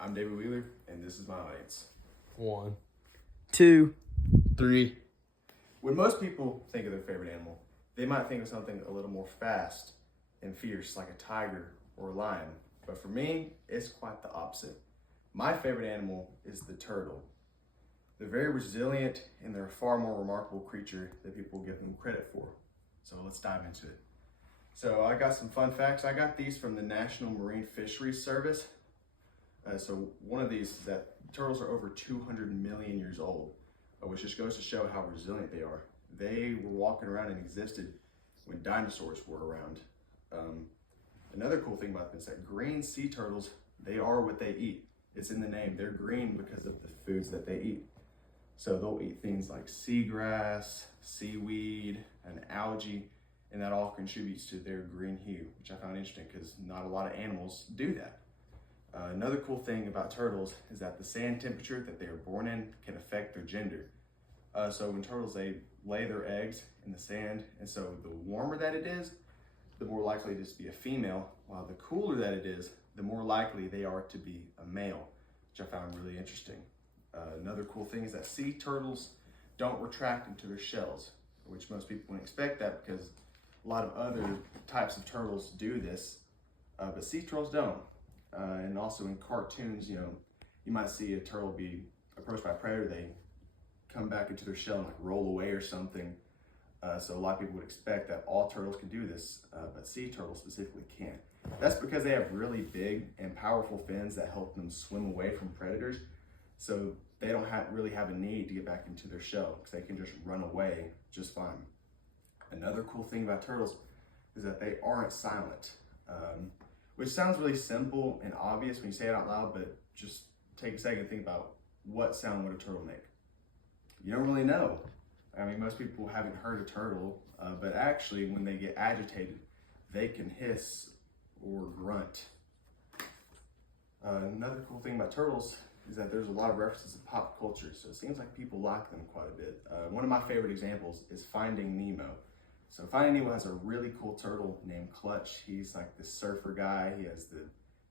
I'm David Wheeler, and this is my audience. 1, 2, 3. When most people think of their favorite animal, they might think of something a little more fast and fierce, like a tiger or a lion. But for me, it's quite the opposite. My favorite animal is the turtle. They're very resilient, and they're a far more remarkable creature than people give them credit for. So let's dive into it. So I got some fun facts. I got these from the National Marine Fisheries Service. So one of these is that turtles are over 200 million years old, which just goes to show how resilient they are. They were walking around and existed when dinosaurs were around. Another cool thing about them is that green sea turtles, they are what they eat. It's in the name. They're green because of the foods that they eat. So they'll eat things like seagrass, seaweed, and algae, and that all contributes to their green hue, which I found interesting because not a lot of animals do that. Another cool thing about turtles is that the sand temperature that they are born in can affect their gender. So when turtles, they lay their eggs in the sand, and so the warmer that it is, the more likely it is to be a female, while the cooler that it is, the more likely they are to be a male, which I found really interesting. Another cool thing is that sea turtles don't retract into their shells, which most people wouldn't expect that because a lot of other types of turtles do this, but sea turtles don't. And also in cartoons, you might see a turtle be approached by a predator, they come back into their shell and like roll away or something. So a lot of people would expect that all turtles can do this, but sea turtles specifically can't. That's because they have really big and powerful fins that help them swim away from predators. So they don't really have a need to get back into their shell because they can just run away just fine. Another cool thing about turtles is that they aren't silent. Which sounds really simple and obvious when you say it out loud, but just take a second and think about what sound would a turtle make. You don't really know. I mean, most people haven't heard a turtle, but actually when they get agitated, they can hiss or grunt. Another cool thing about turtles is that there's a lot of references to pop culture, so it seems like people like them quite a bit. One of my favorite examples is Finding Nemo. So Finding Nemo has a really cool turtle named Clutch. He's like the surfer guy. He has the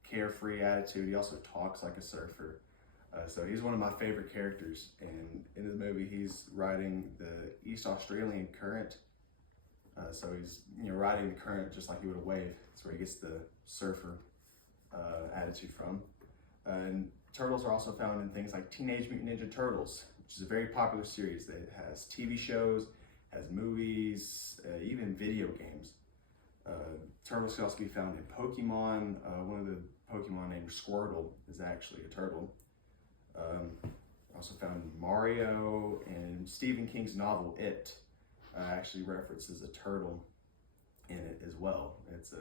carefree attitude. He also talks like a surfer. So he's one of my favorite characters. And in the movie, he's riding the East Australian Current. So he's riding the current just like he would a wave. That's where he gets the surfer attitude from. And turtles are also found in things like Teenage Mutant Ninja Turtles, which is a very popular series that has TV shows, has movies, even video games. Turtles can also be found in Pokemon. One of the Pokemon named Squirtle is actually a turtle. Also found Mario, and Stephen King's novel It actually references a turtle in it as well. It's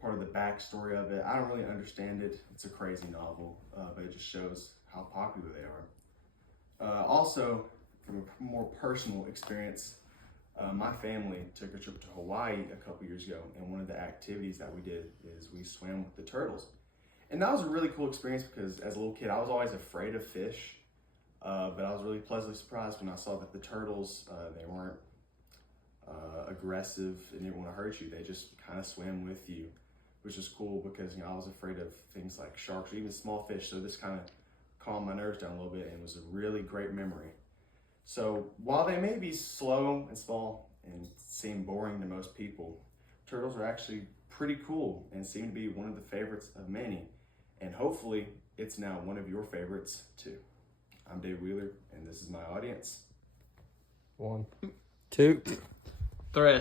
part of the backstory of it. I don't really understand it. It's a crazy novel, but it just shows how popular they are. Also, from a more personal experience, my family took a trip to Hawaii a couple years ago, and one of the activities that we did is we swam with the turtles. And that was a really cool experience because as a little kid, I was always afraid of fish, but I was really pleasantly surprised when I saw that the turtles, they weren't aggressive and didn't want to hurt you. They just kind of swam with you, which is cool because I was afraid of things like sharks or even small fish, so this kind of calmed my nerves down a little bit, and it was a really great memory. So while they may be slow and small and seem boring to most people, turtles are actually pretty cool and seem to be one of the favorites of many. And hopefully it's now one of your favorites too. I'm Dave Wheeler, and this is my audience. 1, 2, 3.